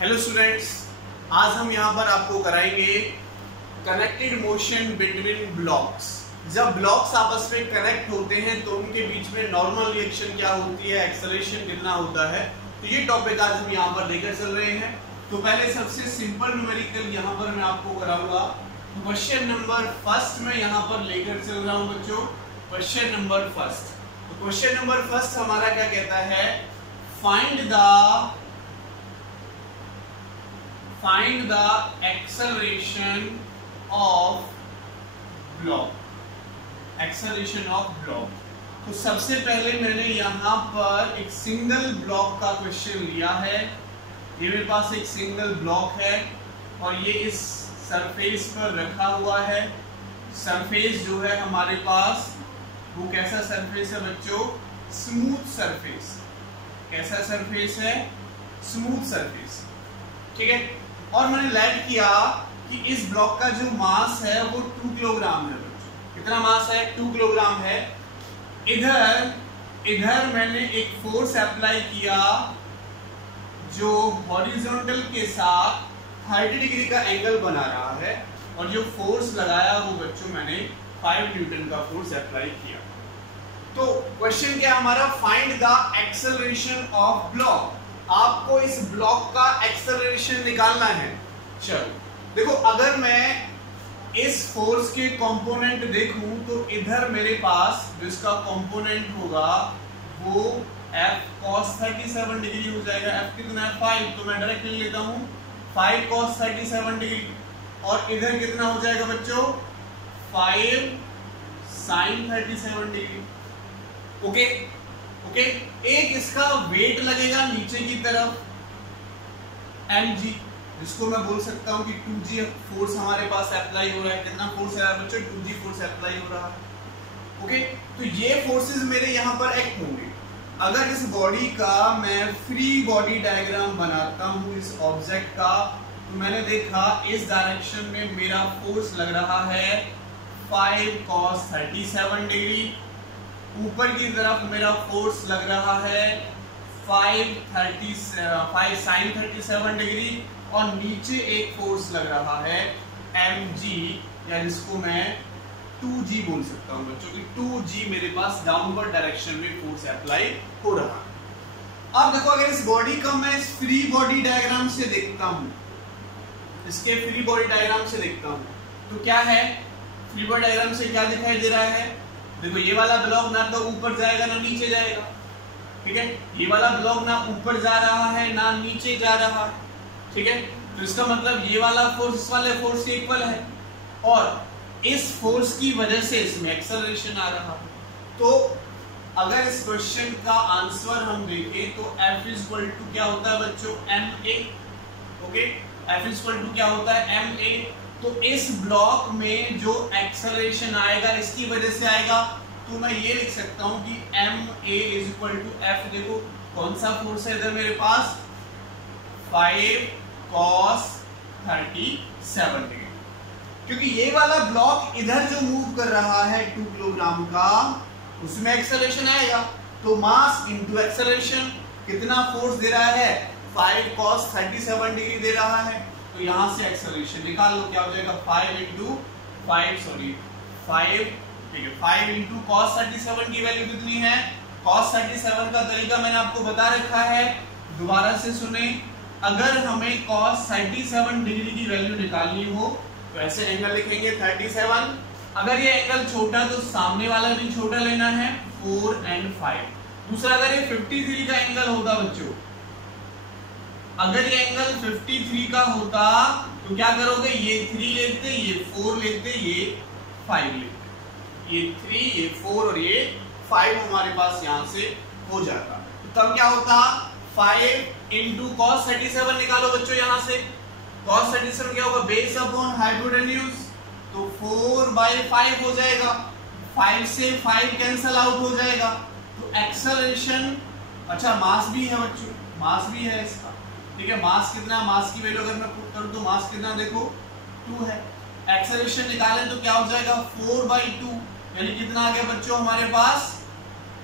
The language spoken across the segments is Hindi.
हेलो स्टूडेंट्स, आज हम यहाँ पर आपको कराएंगे कनेक्टेड मोशन बिटवीन ब्लॉक्स। जब ब्लॉक्स आपस में कनेक्ट होते हैं तो उनके बीच में नॉर्मल रिएक्शन क्या होती है, एक्सेलरेशन कितना होता है, तो ये टॉपिक आज हम यहाँ पर लेकर चल रहे हैं। तो पहले सबसे सिंपल न्यूमेरिकल यहाँ पर मैं आपको कराऊंगा। क्वेश्चन नंबर फर्स्ट में यहाँ पर लेकर चल रहा हूँ बच्चों, क्वेश्चन नंबर फर्स्ट। तो क्वेश्चन नंबर फर्स्ट हमारा क्या कहता है, find the acceleration of block। तो सबसे पहले मैंने यहाँ पर एक सिंगल ब्लॉक का क्वेश्चन लिया है। ये मेरे पास एक सिंगल ब्लॉक है और ये इस सरफेस पर रखा हुआ है। सरफेस जो है हमारे पास वो कैसा सरफेस है बच्चों, स्मूथ सरफेस। कैसा सरफेस है, स्मूथ सरफेस, ठीक है। और मैंने लेट किया कि इस ब्लॉक का जो मास है वो 2 किलोग्राम है बच्चों। कितना मास है, 2 किलोग्राम है। इधर मैंने एक फोर्स अप्लाई किया जो हॉरिजॉन्टल के साथ 30 डिग्री का एंगल बना रहा है, और जो फोर्स लगाया वो बच्चों मैंने 5 न्यूटन का फोर्स अप्लाई किया। तो क्वेश्चन क्या हमारा, find the acceleration of block. आपको इस ब्लॉक का एक्सेलरेशन निकालना है। चलो देखो, अगर मैं इस फोर्स के कंपोनेंट देखूं तो इधर मेरे पास जो इसका कंपोनेंट होगा वो F cos 37 डिग्री हो जाएगा। F कितना है, 5, तो मैं डायरेक्ट ले लेता हूं 5 cos 37 डिग्री। और इधर कितना हो जाएगा बच्चों, 5 sin 37 डिग्री। ओके, एक इसका वेट लगेगा नीचे की तरफ mg, जिसको मैं बोल सकता हूं कि 2g फोर्स हमारे पास अप्लाई हो रहा है। कितना फोर्स है बच्चों, 2g फोर्स अप्लाई हो रहा है। ओके, तो ये फोर्सेस मेरे यहां पर एक्ट होंगे। अगर इस बॉडी का मैं फ्री बॉडी डायग्राम बनाता हूं इस ऑब्जेक्ट का, तो मैंने देखा इस डायरेक्शन में मेरा फोर्स लग रहा है 5 cos 37 डिग्री। ऊपर की तरफ मेरा फोर्स लग रहा है 5 sin 37 डिग्री, और नीचे एक फोर्स लग रहा है mg, या जिसको मैं 2g बोल सकता हूं बच्चों की 2g मेरे पास डाउनवर्ड डायरेक्शन में फोर्स अप्लाई हो रहा है। अब देखो, अगर इस बॉडी का मैं इस फ्री बॉडी डायग्राम से देखता हूं, इसके फ्री बॉडी डायग्राम से देखता हूं, तो क्या है, फ्री बॉडी डायग्राम से क्या दिखाई दे रहा है, देखो ये वाला ब्लॉक ना तो ऊपर जाएगा ना नीचे जाएगा, ठीक है। ये वाला ब्लॉक ना ऊपर जा रहा है ना नीचे जा रहा है, ठीक है। तो इसका मतलब ये वाला फोर्स इस वाले फोर्स के इक्वल है, और इस फोर्स की वजह से इसमें एक्सेलरेशन आ रहा है। तो अगर इस क्वेश्चन का आंसर हम देखें तो F इक्वल टू क्या होता है बच्चों, ma। Okay, F equal to क्या होता है, ma। तो इस ब्लॉक में जो एक्सेलरेशन आएगा इसकी वजह से आएगा, तो मैं ये लिख सकता हूं कि ma is equal to F। देखो कौन सा फोर्स है इधर मेरे पास, 5 cos 37 डिग्री। क्योंकि ये वाला ब्लॉक इधर जो मूव कर रहा है 2 किलोग्राम का, उसमें एक्सेलरेशन आएगा। तो मास इंटू एक्सेलरेशन, कितना फोर्स दे रहा है, 5 cos 37 डिग्री दे रहा है। तो यहां से एक्सेलरेशन निकाल लो, क्या हो जाएगा 5 ठीक है, 5 इंटू cos 37 की वैल्यू कितनी है, cos 37 का तरीका मैंने आपको बता रखा है, दोबारा से सुने। अगर हमें cos 37 डिग्री की वैल्यू निकालनी हो तो ऐसे एंगल लिखेंगे 37। अगर ये एंगल छोटा तो सामने वाला भी छोटा लेना है, 4 और 5। दूसरा, अगर ये 53 का एंगल होता बच्चों, अगर ये एंगल 53 का होता तो क्या करोगे, ये 3 लेते, ये 4 लेते, ये 5 लेते, ये 3, ये 4 और ये 5 हमारे पास यहां से हो जाता। तो तब क्या होता, 5 इंटू cos 37 निकालो बच्चों। यहां से cos 37 क्या होगा, बेस अपॉन हाइपोटेन्यूज, तो 4/5 हो जाएगा। 5 से 5 कैंसल आउट हो जाएगा। तो एक्सेलरेशन, अच्छा मास भी है बच्चों, मास भी है इसका, ठीक है। मास कितना, मास की वैल्यू अगर मैं पुट करूं तो मास कितना देखो 2 है। एक्सेलरेशन निकालें तो क्या हो जाएगा 4/2, यानी कितना आ गया बच्चों हमारे पास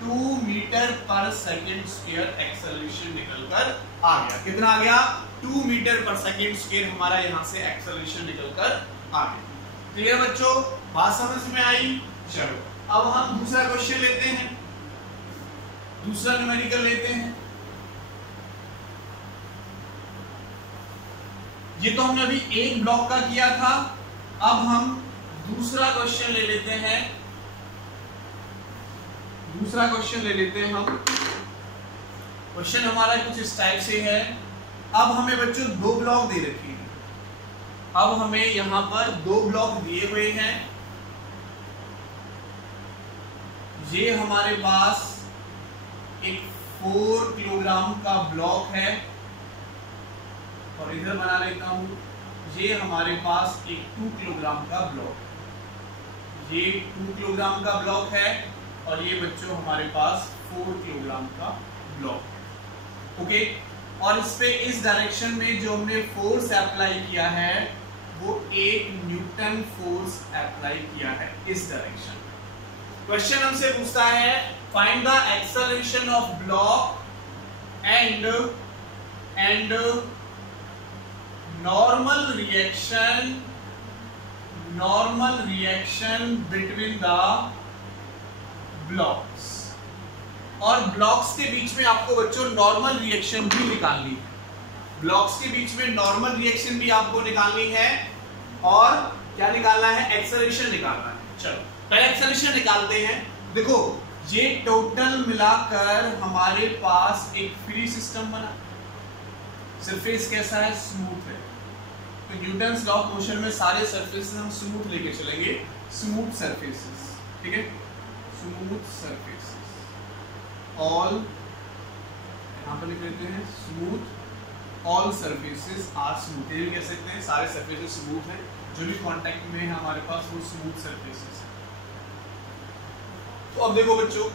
2 मीटर पर सेकेंड स्क्वायर एक्सेलरेशन निकलकर आ गया। कितना आ गया? 2 मीटर पर सेकेंड स्क्वायर हमारा यहां से एक्सेलरेशन निकलकर आ गया। क्लियर बच्चों? बात समझ में आई? चलो अब हम दूसरा क्वेश्चन लेते हैं, दूसरा न्यूमेरिकल लेते हैं। ये तो हमने अभी एक ब्लॉक का किया था, अब हम दूसरा क्वेश्चन ले लेते हैं। दूसरा क्वेश्चन ले लेते हैं हम। क्वेश्चन हमारा कुछ इस टाइप से है। अब हमें बच्चों 2 ब्लॉक दे रखे हैं। अब हमें यहां पर 2 ब्लॉक दिए हुए हैं। ये हमारे पास एक 4 किलोग्राम का ब्लॉक है और इधर बना लेता हूं, ये हमारे पास एक 2 किलोग्राम का ब्लॉक है। ये 2 किलोग्राम का ब्लॉक है और ये बच्चों हमारे पास 4 किलोग्राम का ब्लॉक है। ओके, और इस पे इस डायरेक्शन में जो हमने फोर्स अप्लाई किया है वो 1 न्यूटन फोर्स अप्लाई किया है इस डायरेक्शन। क्वेश्चन हमसे पूछता है find the acceleration of block and normal reaction between the blocks. और ब्लॉक्स के बीच में आपको बच्चों नॉर्मल रिएक्शन भी निकालनी है। ब्लॉक्स के बीच में नॉर्मल रिएक्शन भी आपको निकालनी है और क्या निकालना है? एक्सेलरेशन निकालना है। चलो पहले एक्सेलरेशन निकालते हैं। देखो ये टोटल मिलाकर हमारे पास एक फ्री सिस्टम बना। सरफेस कैसा है? स्मूथ है। तो न्यूटन्स लॉ ऑफ मोशन में सारे सरफेसेस हम स्मूथ लेके चलेंगे। स्मूथ सरफेसेस, ठीक है? स्मूथ सरफेसेस ऑल, यहां पर लिख लेते हैं smooth all surfaces are smooth. ये भी कह सकते हैं सारे सरफेसेस स्मूथ हैं। जो भी कांटेक्ट में है हमारे पास वो स्मूथ सरफेसेस है। तो अब देखो बच्चों,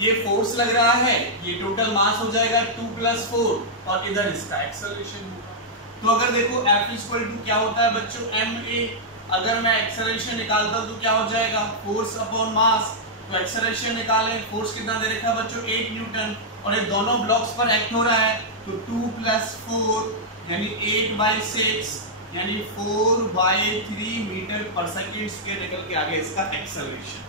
ये फोर्स लग रहा है, ये टोटल मास हो जाएगा 2 + 4 और इधर इसका एक्सेलरेशन होगा। तो अगर देखो F = क्या होता है बच्चों? ma। अगर मैं एक्सेलरेशन निकालता हूं तो क्या हो जाएगा? Force upon mass. तो एक्सेलरेशन निकालें, फोर्स कितना दे रखा है बच्चों? 1 न्यूटन। और ये दोनों ब्लॉक्स पर एक्ट हो रहा है तो 2 + 4 यानी 8/6 यानी 4/3 मीटर पर सेकेंड स्क्वायर निकल के आ गया इसका एक्सेलरेशन।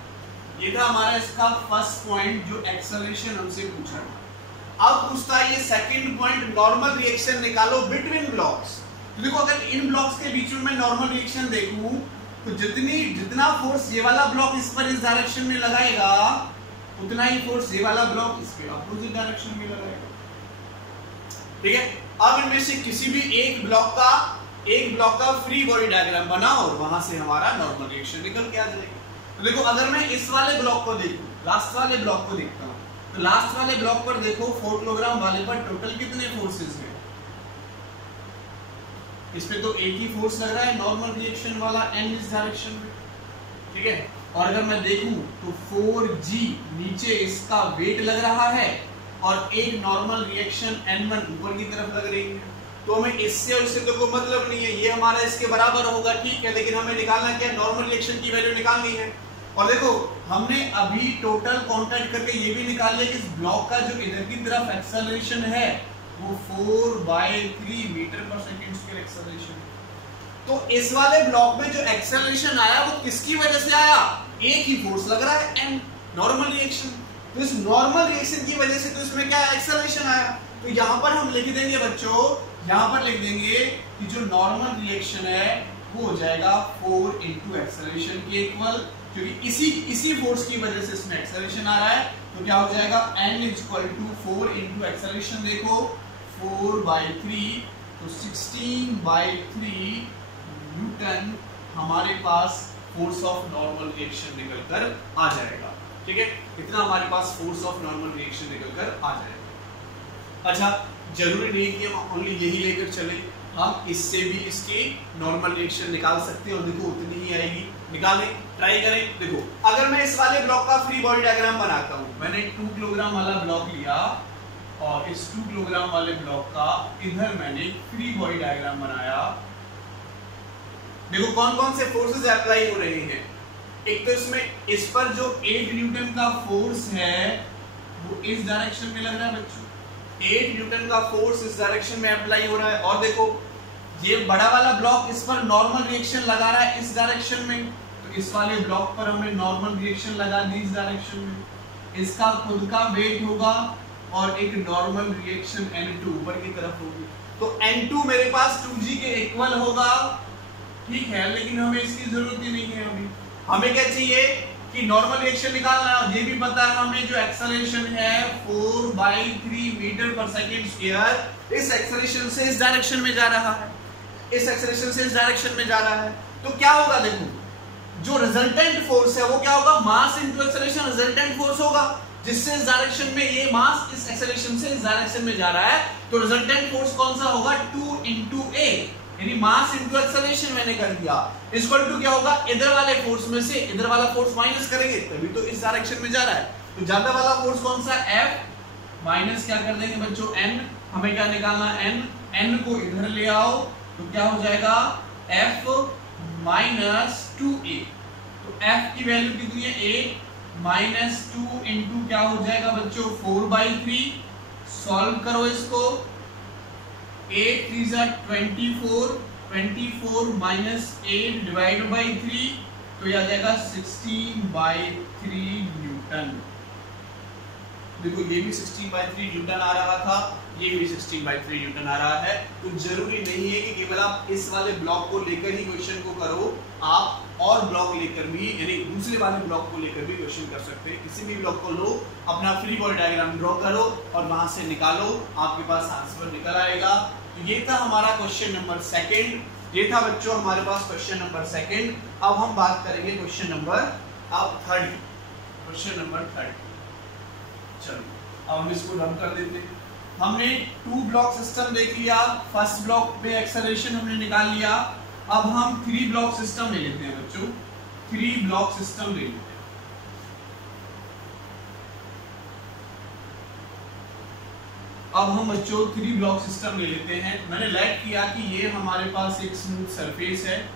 ये था हमारा इसका फर्स्ट पॉइंट जो एक्सेलरेशन हमसे पूछा था। अब पूछता है ये सेकंड पॉइंट, नॉर्मल रिएक्शन निकालो बिटवीन ब्लॉक्स। तो देखो अगर इन ब्लॉक्स के बीच में मैं नॉर्मल रिएक्शन देखूं तो जितना फोर्स ये वाला ब्लॉक इस पर इस डायरेक्शन में लगाएगा उतना ही फोर्स ये वाला ब्लॉक इस पे अपोजिट डायरेक्शन में लगाएगा। ठीक है, अब इनमें से किसी भी एक ब्लॉक का फ्री बॉडी डायग्राम बना और वहां से हमारा नॉर्मल रिएक्शन निकल के आ जाएगा। तो देखो अगर मैं इस वाले ब्लॉक को देखूं, लास्ट वाले ब्लॉक को देखता हूं, तो लास्ट वाले ब्लॉक पर देखो 4 किलोग्राम वाले पर टोटल कितने फोर्सेस हैं? इस पे तो एक ही फोर्स लग रहा है नॉर्मल रिएक्शन वाला n इस डायरेक्शन में, ठीक है। और अगर मैं देखूं तो 4g नीचे इसका वेट लग रहा है और एक नॉर्मल रिएक्शन n1 ऊपर की तरफ लग रही है। तो हमें इससे और इससे तो कोई मतलब नहीं है, ये हमारा इसके बराबर होगा, ठीक है, लेकिन हमें निकालना क्या? नॉर्मल रिएक्शन की वैल्यू निकालनी है। और देखो हमने अभी टोटल काउंट करके ये भी निकाल लिया कि इस ब्लॉक का जो इधर की तरफ एक्सेलरेशन है वो 4/3 मीटर पर सेकंड स्क्वायर एक्सेलरेशन। तो इस वाले ब्लॉक में जो एक्सेलरेशन आया वो किसकी वजह से आया? एक ही फोर्स लग रहा है n, नॉर्मल रिएक्शन। तो इस नॉर्मल रिएक्शन की वजह से तो इसमें क्या एक्सेलरेशन आया। तो यहां पर हम लिख देंगे बच्चों, यहां पर लिख देंगे कि जो नॉर्मल रिएक्शन है वो हो जाएगा 4 × एक्सेलरेशन के इक्वल, क्योंकि इसी फोर्स की वजह से इसमें एक्सेलरेशन आ रहा है। तो क्या हो जाएगा? n = 4 × एक्सेलरेशन, देखो 4/3 तो 16/3 न्यूटन हमारे पास फोर्स ऑफ नॉर्मल रिएक्शन निकलकर आ जाएगा। ठीक है, इतना हमारे पास फोर्स ऑफ नॉर्मल रिएक्शन निकलकर आ जाएगा। अच्छा, जरूरी नहीं कि हम ओनली यही लेकर चले, हम इससे भी इसकी नॉर्मल रिएक्शन निकाल सकते हैं और देखो उतनी ही आएगी। निकालें, ट्राई करें। देखो अगर मैं इस वाले ब्लॉक का फ्री बॉडी डायग्राम बनाता हूं, मैंने 2 किलोग्राम वाला ब्लॉक लिया और इस 2 किलोग्राम वाले ब्लॉक का इधर मैंने फ्री बॉडी डायग्राम बनाया। देखो कौन कौन से फोर्सेस अप्लाई हो रहे हैं। एक तो इसमें इस पर जो 8 न्यूटन का फोर्स है वो इस डायरेक्शन में लग रहा है बच्चों। 8 न्यूटन का फोर्स इस डायरेक्शन में अप्लाई हो रहा है। और देखो ये बड़ा वाला ब्लॉक इस पर नॉर्मल रिएक्शन लगा रहा है इस डायरेक्शन में, तो इस वाले ब्लॉक पर हमने नॉर्मल रिएक्शन लगा दी इस डायरेक्शन में। इसका खुद का वेट होगा और एक नॉर्मल रिएक्शन N2 ऊपर की तरफ होगी। तो N2 मेरे पास 2G के इक्वल होगा, ठीक है, लेकिन हमें इसकी जरूरत ही नहीं है अभी। हमें क्या चाहिए कि नॉर्मल रिएक्शन निकालना है। ये भी पता है हमें जो एक्सेलरेशन है 4/3 मीटर पर सेकंड स्क्वायर इस एक्सेलरेशन से इस डायरेक्शन में जा रहा है, इस एक्सेलरेशन से इस डायरेक्शन में जा रहा है। तो क्या होगा, देखो जो रिजल्टेंट फोर्स है वो क्या होगा, मास इनटू एक्सेलरेशन रिजल्टेंट फोर्स होगा, जिससे इस डायरेक्शन में ये मास इस एक्सेलरेशन से इस डायरेक्शन में जा रहा है। तो रिजल्टेंट फोर्स कौन सा होगा, 2 into a, यानी मास इनटू एक्सेलरेशन मैंने कर दिया, इक्वल टू क्या होगा, इधर वाले फोर्स में से इधर वाला फोर्स माइनस करेंगे तभी तो इस डायरेक्शन में जा रहा है। तो ज्यादा वाला फोर्स कौन सा, F माइनस क्या कर देंगे बच्चों, N। हमें क्या निकालना, N को इधर ले आओ तो क्या हो जाएगा, F माइनस 2a। तो F की वैल्यू कितनी है, 8 माइनस 2 इंटू क्या हो जाएगा बच्चों, 4/3। सॉल्व करो इसको, 8 3 24, 24 माइनस 8 डिवाइड बाई 3, तो यह आ जाएगा 16/3 न्यूटन। देखो ये भी 16/3 न्यूटन आ रहा था, ये भी 16/3 न्यूटन आ रहा है। तो जरूरी नहीं है कि केवल आप इस वाले ब्लॉक को लेकर ही क्वेश्चन को करो, आप और ब्लॉक लेकर भी, यानी दूसरे वाले ब्लॉक को लेकर भी क्वेश्चन कर सकते हैं। किसी भी ब्लॉक को लो, अपना फ्री बॉडी डायग्राम ड्रॉ करो और वहां से निकालो, आपके पास आंसर निकल आएगा। तो ये था हमारा क्वेश्चन नंबर 2, ये था बच्चों हमारे पास क्वेश्चन नंबर 2। अब हम बात करेंगे क्वेश्चन नंबर 3, क्वेश्चन नंबर 3। चलो अब हम इसको रन कर देते हैं। हमने 2 ब्लॉक सिस्टम देख लिया, फर्स्ट ब्लॉक पे एक्सेलरेशन हमने निकाल लिया। अब हम 3 ब्लॉक सिस्टम ले लेते हैं बच्चों, 3 ब्लॉक सिस्टम ले लेते हैं। अब हम बच्चों 3 ब्लॉक सिस्टम ले लेते हैं। मैंने लेट किया कि ये हमारे पास एक स्मूथ सरफेस है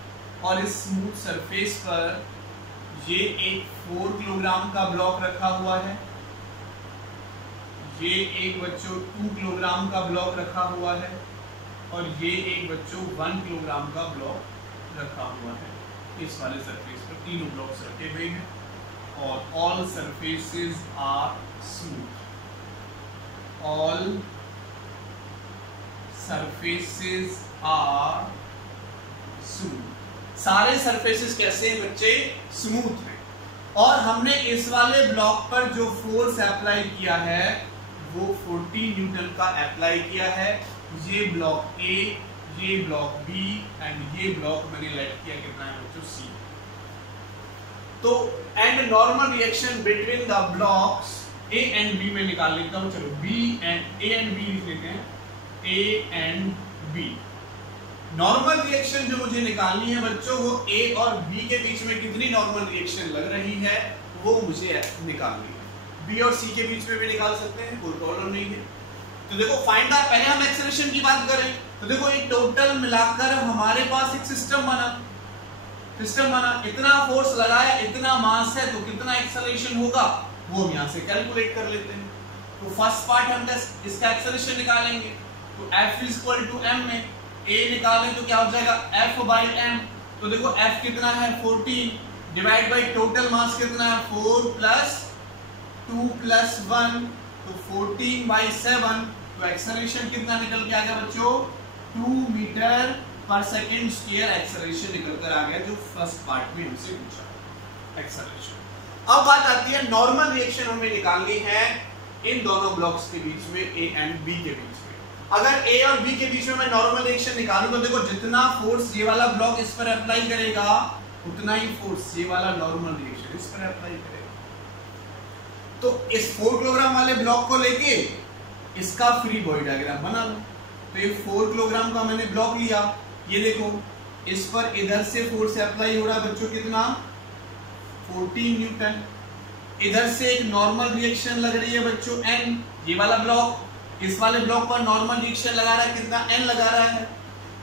और इस स्मूथ सरफेस पर ये एक 4 किलोग्राम का ब्लॉक रखा हुआ है, ये एक बच्चों 2 किलोग्राम का ब्लॉक रखा हुआ है और ये एक बच्चों 1 किलोग्राम का ब्लॉक रखा हुआ है। इस वाले सरफेस पर तीनों ब्लॉक्स रखे हुए हैं और all surfaces are smooth, all surfaces are smooth. सारे सरफेसेस कैसे हैं बच्चे, स्मूथ हैं। और हमने इस वाले ब्लॉक पर जो फोर्स अप्लाई किया है वो 40 न्यूटन का अप्लाई किया है। ये ब्लॉक ए, ये ब्लॉक बी एंड ये ब्लॉक मैंने लेट किया कितना है बच्चों, सी। तो and normal reaction between the blocks A and B में निकाल लेता हूं। चलो ए एंड बी लिख लेते हैं, A and B. Normal reaction जो मुझे निकालनी है बच्चों, वो ए और बी के बीच में कितनी नॉर्मल रिएक्शन लग रही है वो मुझे निकालनी है। बी और सी के बीच में भी निकाल सकते हैं, कोई प्रॉब्लम नहीं है। तो देखो फाइंड द, पहले हम एक्सेलरेशन की बात करें तो देखो एक टोटल मिलाकर हमारे पास एक सिस्टम बना, इतना फोर्स लगाया, इतना मास है, तो कितना एक्सेलरेशन होगा वो हम यहाँ से कैलकुलेट कर लेते हैं। तो फर्स्ट पार्ट हम इसका एक्सेलरेशन निकालेंगे, तो F = m में A निकालें तो क्या हो जाएगा, F/m। तो देखो F कितना है 14 डिवाइड बाई टोटल मास कितना है 4 + 2 + 1, तो 14/7। तो एक्सेलरेशन कितना निकल के आ गया बच्चों, 2 मीटर पर सेकंड स्क्वायर एक्सेलरेशन निकल कर आ गया, जो फर्स्ट पार्ट में हमसे पूछा एक्सेलरेशन। अब बात आती है नॉर्मल रिएक्शन हमें निकालनी है इन दोनों ब्लॉक्स के बीच में, ए एंड बी के बीच में। अगर ए और बी के बीच में मैं नॉर्मल रिएक्शन निकालूं तो देखो जितना फोर्स ये वाला ब्लॉक इस पर अप्लाई करेगा उतना ही फोर्स ये वाला नॉर्मल रिएक्शन इस पर अप्लाई करेगा। तो इस 4 किलोग्राम वाले ब्लॉक को लेके इसका फ्री बॉडी डायग्राम बना लो। तो ये 4 किलोग्राम का मैंने ब्लॉक लिया, ये देखो इस पर इधर से फोर्स अप्लाई हो रहा है बच्चों कितना, 14 न्यूटन। इधर से एक नॉर्मल रिएक्शन लग रही है बच्चों N, ये वाला ब्लॉक इस वाले ब्लॉक पर नॉर्मल रिएक्शन लगा रहा है कितना, N लगा रहा है।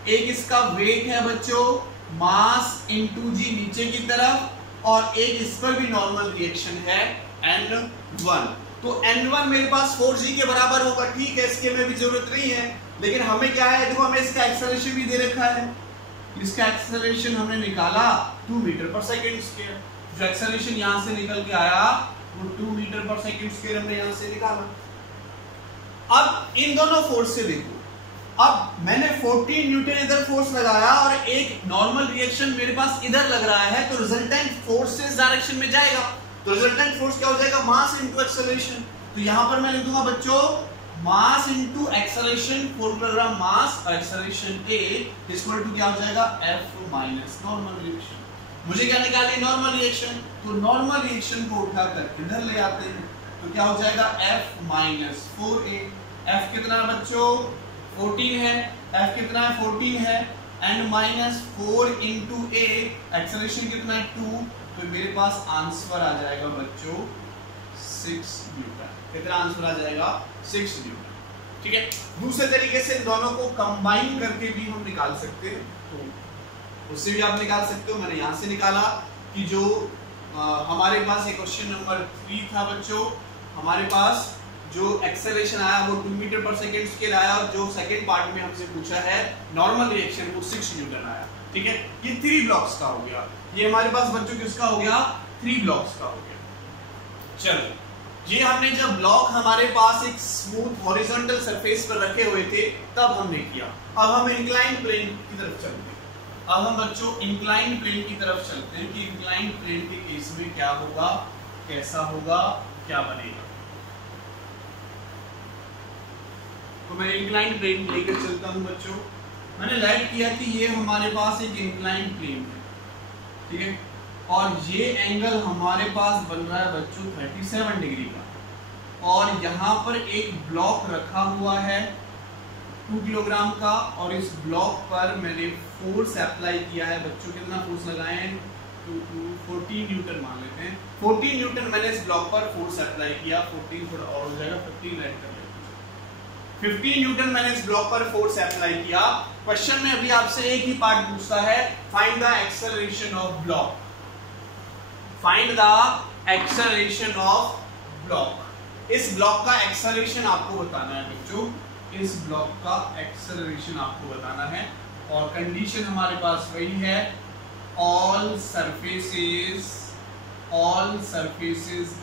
एक इसका वेट है बच्चों मास इनटू जी नीचे की तरफ, और एक इस पर भी नॉर्मल रिएक्शन है N1। तो N1 मेरे पास 4g के बराबर होगा, ठीक है, इसकी हमें भी जरूरत नहीं है। लेकिन हमें क्या है, देखो हमें इसका एक्सेलरेशन भी दे रखा है, इसका एक्सेलरेशन हमने निकाला 2 मीटर पर सेकेंड स्क्वायर। जो एक्सेलरेशन यहां से निकल के आया वो 2 मीटर पर सेकेंड स्क्वायर हमने यहां से निकाला। अब इन दोनों फोर्स से देखो, अब मैंने 14 न्यूटन इधर फोर्स लगाया और एक नॉर्मल रिएक्शन मेरे पास इधर लग रहा है, तो रिजल्टेंट फोर्स इस डायरेक्शन में जाएगा। तो रिजल्टेंट फोर्स क्या हो जाएगा, मास इनटू एक्सेलरेशन। तो यहां पर मैं लिख दूंगा बच्चों mass into acceleration, formula mass acceleration A equal to क्या हो जाएगा, F माइनस नॉर्मल रिएक्शन। मुझे क्या निकालनी है, नॉर्मल रिएक्शन। तो नॉर्मल रिएक्शन को उठाकर इधर ले आते हैं, तो क्या हो जाएगा F माइनस 4A। F कितना है बच्चों, 14 है, F कितना है 14 है, and minus 4 into A, acceleration कितना है 2, तो मेरे पास आंसर आ जाएगा बच्चों 6 न्यूटन। कितना आंसर आ जाएगा, 6 न्यूटन। ठीक है, दूसरे तरीके से दोनों को कंबाइन करके भी हम निकाल सकते हैं, तो उससे भी आप निकाल सकते हो। मैंने यहां से निकाला कि जो हमारे पास एक क्वेश्चन नंबर 3 था बच्चों, हमारे पास जो एक्सेलरेशन आया वो 2 मीटर पर सेकेंड स्क्वायर आया, और जो सेकेंड पार्ट में हमसे पूछा है नॉर्मल रिएक्शन वो 6 न्यूटन आया। ठीक है, ये 3 ब्लॉक्स का हो गया। ये हमारे पास बच्चों किसका हो गया, 3 ब्लॉक्स का हो गया। चलो, ये हमने जब ब्लॉक हमारे पास एक स्मूथ हॉरिजॉन्टल सरफेस पर रखे हुए थे तब हमने किया। अब हम इंक्लाइंड प्लेन की तरफ चलते हैं। अब हम बच्चों इंक्लाइंड प्लेन की तरफ चलते हैं कि इंक्लाइंड प्लेन के केस में क्या होगा, कैसा होगा, क्या बनेगा। तो मैं इंक्लाइंड प्लेन लेकर चलता हूं बच्चों। मैंने लाइट किया कि ये हमारे पास एक इंक्लाइंड प्लेन है, ठीक है, और ये एंगल हमारे पास बन रहा है बच्चों 37 डिग्री का, और यहाँ पर एक ब्लॉक रखा हुआ है 2 किलोग्राम का, और इस ब्लॉक पर मैंने फोर्स अप्लाई किया है बच्चों। कितना फोर्स लगाए हैं, 14 न्यूटन मान लेते हैं। 14 न्यूटन मैंने इस ब्लॉक पर फोर्स अप्लाई किया। 14 थोड़ा और हो जाएगा, 15 ऐड कर लेते हैं। 15 न्यूटन मैंने इस ब्लॉक पर फोर्स अप्लाई किया। क्वेश्चन में अभी आपसे एक ही पार्ट पूछता है, find the acceleration of block. Find the acceleration of block. इस ब्लॉक का एक्सेलरेशन आपको बताना है बच्चों, इस ब्लॉक का एक्सेलरेशन आपको बताना है, और कंडीशन हमारे पास वही है, ऑल सरफेसेस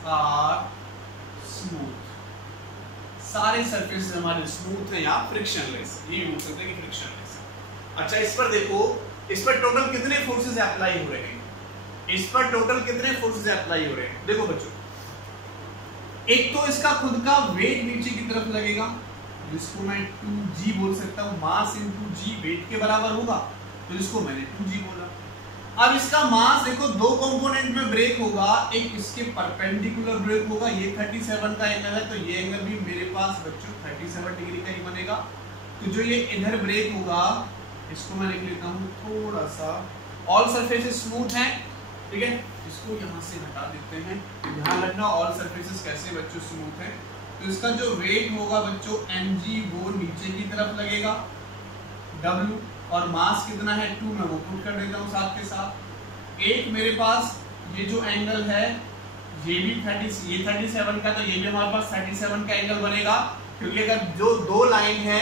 आर स्मूथ। सारे सरफेसेस हमारे स्मूथ है, यहाँ फ्रिक्शनलेस, ये बोल सकते हैं कि फ्रिक्शनलेस। अच्छा, इस पर देखो, इस पर टोटल कितने फोर्सेस अप्लाई हो रहे हैं, इस पर टोटल कितने फोर्सेस अप्लाई हो रहे हैं। देखो बच्चों, एक तो इसका खुद का वेट नीचे की तरफ लगेगा, जिसको मैं 2g बोल सकता हूं, मास इनटू g वेट के बराबर होगा, तो इसको मैंने 2g बोला। अब इसका मास देखो 2 कंपोनेंट में ब्रेक होगा, एक इसके परपेंडिकुलर ब्रेक होगा, ये 37 का एंगल है, तो ये एंगल भी मेरे पास बच्चों 37 डिग्री का ही बनेगा। तो जो ये इधर ब्रेक होगा, इसको मैं लिख लेता हूं थोड़ा सा, ऑल सरफेसेस स्मूथ हैं, ठीक है, इसको यहां से हटा देते हैं। ध्यान रखना ऑल सरफेसेस कैसे बच्चों स्मूथ है। तो इसका जो वेट होगा बच्चों mg, वो नीचे की तरफ लगेगा w, और मास कितना है 2, मैं वो पुट कर देता हूँ साथ के साथ। एक मेरे पास ये जो एंगल है ये भी 37 का, तो ये भी हमारे पास 37 का एंगल बनेगा, क्योंकि अगर जो 2 लाइन है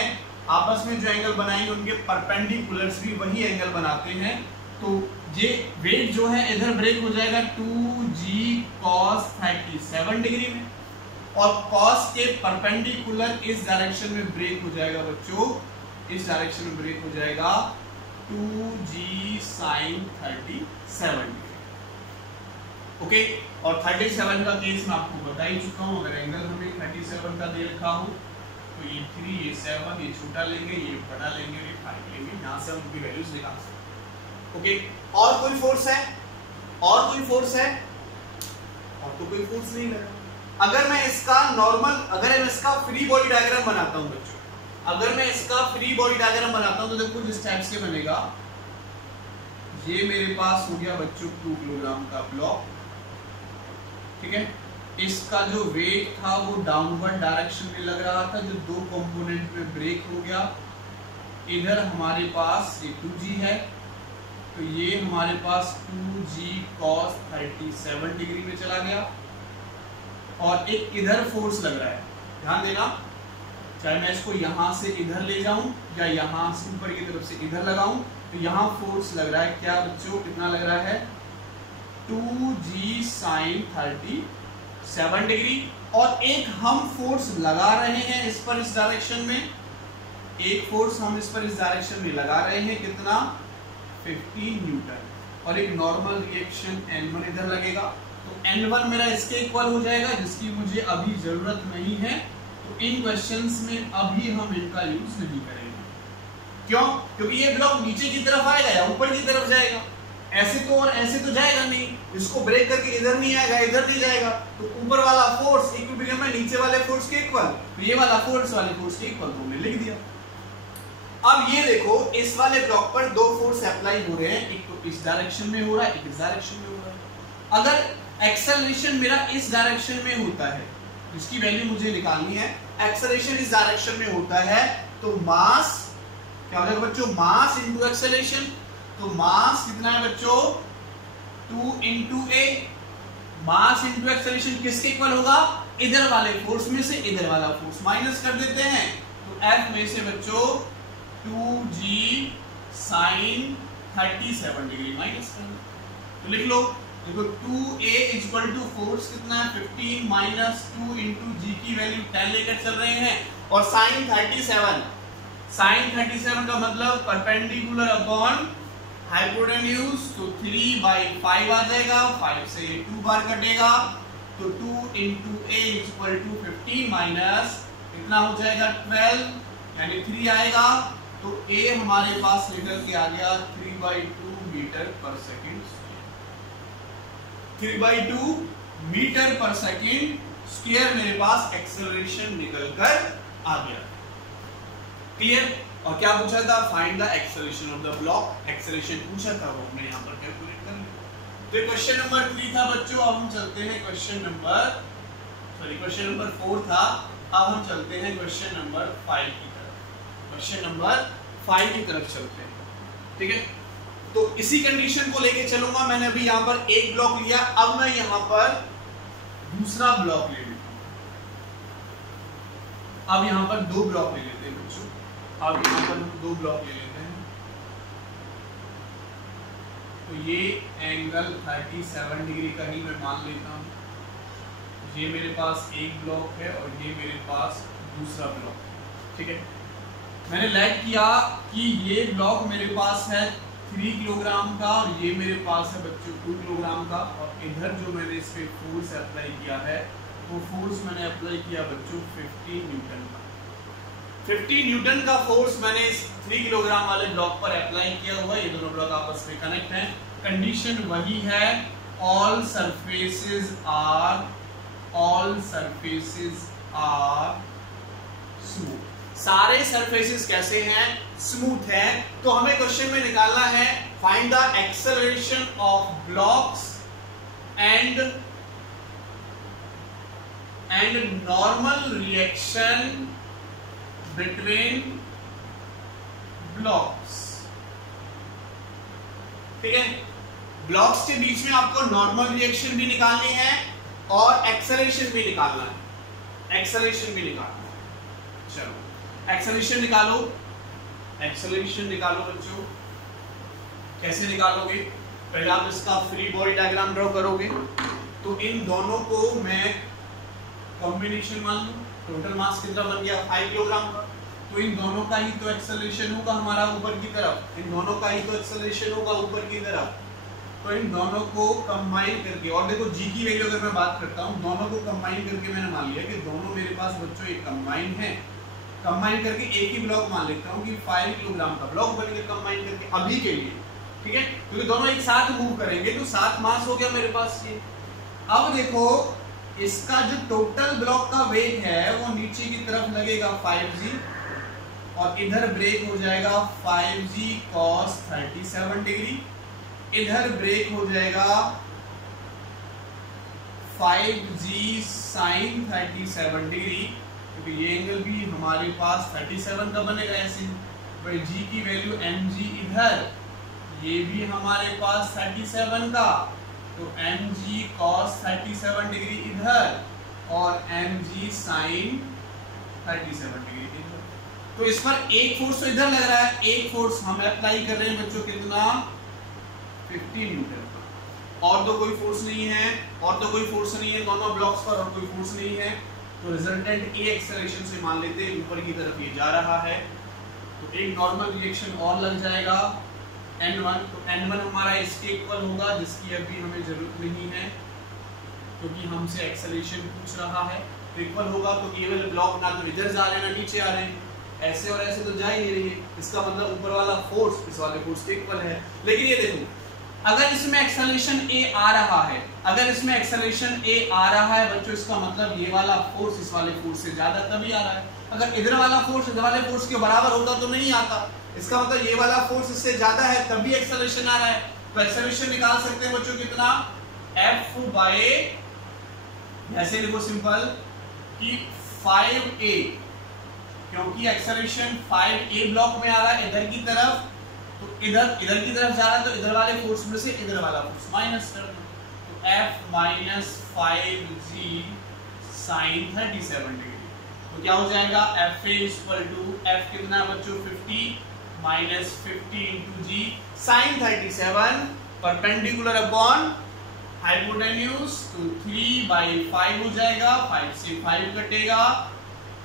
आपस में जो एंगल बनाएंगे उनके परपेंडिकुलर्स भी वही एंगल बनाते हैं। तो ये वेट जो है इधर ब्रेक हो जाएगा 2g cos 37 डिग्री में, और cos के परपेंडिकुलर इस डायरेक्शन में ब्रेक हो जाएगा बच्चों, इस डायरेक्शन में ब्रेक हो जाएगा 2g sin 37 डिग्री। ओके, और 37 का केस मैं आपको बता ही चुका हूं। अगर एंगल हमें 37 का दे रखा हो तो ये 3, ये 7, ये छोटा लेंगे, ये बड़ा लेंगे, ये 5 लेंगे, यहां से हम उनकी वैल्यूज निकाल सकते हैं। ओके, और कोई फोर्स है, और कोई फोर्स है, और तो कोई फोर्स नहीं लगा। अगर मैं इसका नॉर्मल, अगर मैं इसका फ्री बॉडी डायग्राम बनाता हूं बच्चों, अगर मैं इसका फ्री बॉडी डायग्राम बनाता हूं तो देखो जिस टाइप से बनेगा, ये मेरे पास हो गया बच्चों 2 किलोग्राम का ब्लॉक, ठीक है, इसका जो वेट था वो डाउनवर्ड डायरेक्शन में लग रहा था, जो 2 कंपोनेंट में ब्रेक हो गया। इधर हमारे पास ये 2g है, तो ये हमारे पास 2g cos 37 डिग्री में चला गया, और एक इधर फोर्स लग रहा है। ध्यान देना, चाहे मैं इसको यहां से इधर ले जाऊं या यहां से ऊपर की तरफ से इधर लगाऊं, तो यहां फोर्स लग रहा है क्या बच्चों, कितना लग रहा है 2g sin 37 डिग्री। और एक हम फोर्स लगा रहे हैं इस पर, इस डायरेक्शन में एक फोर्स हम इस पर इस डायरेक्शन में लगा रहे हैं, कितना 15 न्यूटन। और एक नॉर्मल रिएक्शन N1 इधर लगेगा, तो N1 मेरा इसके इक्वल हो जाएगा, जिसकी मुझे अभी जरूरत नहीं है। तो इन क्वेश्चंस में अभी हम इनका यूज नहीं करेंगे। क्यों? क्योंकि ये ब्लॉक नीचे की तरफ आएगा या ऊपर की तरफ जाएगा, ऐसे तो और ऐसे तो जाएगा नहीं। इसको ब्रेक करके इधर नहीं आएगा, इधर नहीं जाएगा, तो ऊपर वाला फोर्स इक्विलिब्रियम में नीचे वाले फोर्स के इक्वल, तो ये वाला फोर्स वाले फोर्स के इक्वल, तो हमने लिख दिया। अब ये देखो, इस वाले ब्लॉक पर दो फोर्स अप्लाई हो रहे हैं, एक तो इस डायरेक्शन में हो रहा है, एक इस डायरेक्शन में हो रहा है। अगर एक्सेलरेशन मेरा इस डायरेक्शन में होता है, जिसकी वैल्यू मुझे निकालनी है, एक्सेलरेशन इस डायरेक्शन में होता है, तो मास क्या हो जाएगा बच्चों, मास इनटू एक्सेलरेशन। तो मास कितना है बच्चों 2 into a, mass into acceleration किसके इक्वल होगा, इधर वाले फोर्स में से इधर वाला फोर्स माइनस कर देते हैं, तो F में से बच्चों 2g sin 37 डिग्री माइनस कर दो, तो लिख लो। देखो 2a इक्वल टू फोर्स कितना है 15 माइनस 2 इंटू जी की वैल्यू 10 लेकर चल रहे हैं, और sin 37 का मतलब परपेंडिकुलर अपॉन हाइपोटेन्यूज, तो 3/5 आ जाएगा, 5 से 2 बार कटेगा, तो 2 into a equal to 15 minus कितना हो जाएगा 12, यानी 3 आएगा, तो a हमारे पास निकल के आ गया 3/2 मीटर पर सेकेंड, 3/2 मीटर पर सेकेंड स्क्वायर मेरे पास एक्सेलरेशन निकल कर आ गया। क्लियर? और क्या पूछा था, find the acceleration of the block, acceleration पूछा था, वो हमने यहाँ पर कैलकुलेट कर लिया। तो क्वेश्चन नंबर 3 था बच्चों, अब हम चलते हैं क्वेश्चन नंबर 4 था, अब हम चलते हैं क्वेश्चन नंबर 5 की तरफ, क्वेश्चन नंबर 5 की तरफ चलते हैं। ठीक है, तो इसी कंडीशन को लेके चलूंगा। मैंने अभी यहाँ पर एक ब्लॉक लिया, अब मैं यहाँ पर दूसरा ब्लॉक ले लेता हूं। अब यहाँ पर 2 ब्लॉक ले लेते हैं बच्चों, अब यहाँ पर हम 2 ब्लॉक ले लेते हैं। तो ये एंगल 37 डिग्री का ही मैं मान लेता हूँ, ये मेरे पास एक ब्लॉक है और ये मेरे पास दूसरा ब्लॉक है। ठीक है, मैंने लेट किया कि ये ब्लॉक मेरे पास है 3 किलोग्राम का और ये मेरे पास है बच्चों 2 किलोग्राम का, और इधर जो मैंने इस पे फोर्स अप्लाई किया है, वो फोर्स मैंने अप्लाई किया बच्चों 50 न्यूटन का। 50 न्यूटन का फोर्स मैंने इस 3 किलोग्राम वाले ब्लॉक पर अप्लाई किया हुआ है। ये दोनों ब्लॉक आपस में कनेक्ट हैं। कंडीशन वही है, ऑल सरफेसेस आर स्मूथ। सारे सरफेसेस कैसे हैं, स्मूथ है। तो हमें क्वेश्चन में निकालना है find the acceleration of blocks and normal reaction between blocks. ठीक है, ब्लॉक्स के बीच में आपको नॉर्मल रिएक्शन भी निकालनी है और एक्सेलरेशन भी निकालना है, एक्सेलरेशन भी निकालना है। चलो एक्सेलरेशन निकालो, एक्सेलरेशन निकालो बच्चों। कैसे निकालोगे, पहले आप इसका फ्री बॉडी डायग्राम ड्रॉ करोगे, तो इन दोनों को मैं कॉम्बिनेशन मान लूं, टोटल मास कितना बन गया 5 किलोग्राम का, तो इन दोनों का ही तो एक्सेलरेशन होगा हमारा ऊपर की तरफ, इन दोनों का ही तो एक्सेलरेशन होगा ऊपर की तरफ। तो इन दोनों को कंबाइन करके, और देखो जी की वैल्यू अगर मैं बात करता हूँ, दोनों को कंबाइन करके मैंने मान लिया कि दोनों मेरे पास बच्चों एक कंबाइन है। कंबाइन करके एक ही ब्लॉक मान लेता हूँ कि 5 किलोग्राम का ब्लॉक बन गया कंबाइन करके अभी के लिए। ठीक है, क्योंकि दोनों एक साथ मूव करेंगे तो 7 मास हो गया मेरे पास ये। अब देखो इसका जो टोटल ब्लॉक का वेट है वो नीचे की तरफ लगेगा 5g, और इधर ब्रेक हो जाएगा 5g cos 37 डिग्री, इधर ब्रेक हो जाएगा 5g sin 37 डिग्री, क्योंकि ये एंगल भी हमारे पास 37 का बनेगा ऐसे। भाई g की वैल्यू mg इधर, ये भी हमारे पास 37 का, तो mg cos 37 डिग्री इधर, और mg sin 37 डिग्री। तो इस पर एक फोर्स तो इधर लग रहा है, एक फोर्स हम अप्लाई कर रहे हैं बच्चों कितना 50 न्यूटन पर, और तो कोई फोर्स नहीं है, और तो कोई फोर्स नहीं है दोनों ब्लॉक्स पर, और कोई फोर्स नहीं है। तो रिजल्टेंट ए एक्सेलरेशन से मान लेते हैं ऊपर की तरफ ये जा रहा है, तो एक नॉर्मल रिएक्शन और लग जाएगा n1। तो n1 हमारा इसके इक्वल होगा, जिसकी अभी हमें जरूरत नहीं है क्योंकि हमसे एक्सेलरेशन पूछ रहा है। तो इक्वल होगा तो केवल ब्लॉक ना तो इधर जा रहे हैं ना नीचे आ रहे हैं, ऐसे और ऐसे तो जा ही नहीं रही है, इसका मतलब ऊपर वाला फोर्स इस वाले फोर्स के इक्वल है। लेकिन ये देखो, अगर इसमें एक्सेलरेशन a आ रहा है, अगर इसमें एक्सेलरेशन a आ रहा है बच्चों, इसका मतलब ये वाला फोर्स इस वाले फोर्स से ज्यादा तभी आ रहा है। अगर इधर वाला फोर्स इधर वाले फोर्स के बराबर होता तो नहीं आता, इसका मतलब ये वाला फोर्स इससे ज्यादा है तभी एक्सेलरेशन आ रहा है। तो एक्सेलरेशन निकाल सकते हैं बच्चों कितना, F बाय, ऐसे लिखो सिंपल कि 5a, क्योंकि एक्सेलरेशन 5a ब्लॉक में आ रहा है इधर की तरफ, तो इधर की तरफ जा रहा है, तो इधर वाले फोर्स में से इधर वाला फोर्स माइनस कर दो, तो F minus 5g sin 37 degree. तो क्या हो जाएगा, F इक्वल टू F कितना बच्चों 50 माइनस 50 इंटू जी sin 37 परपेंडिकुलर अपॉन हाइपोटेन्यूज, तो 3/5 हो जाएगा, 5 से 5 कटेगा,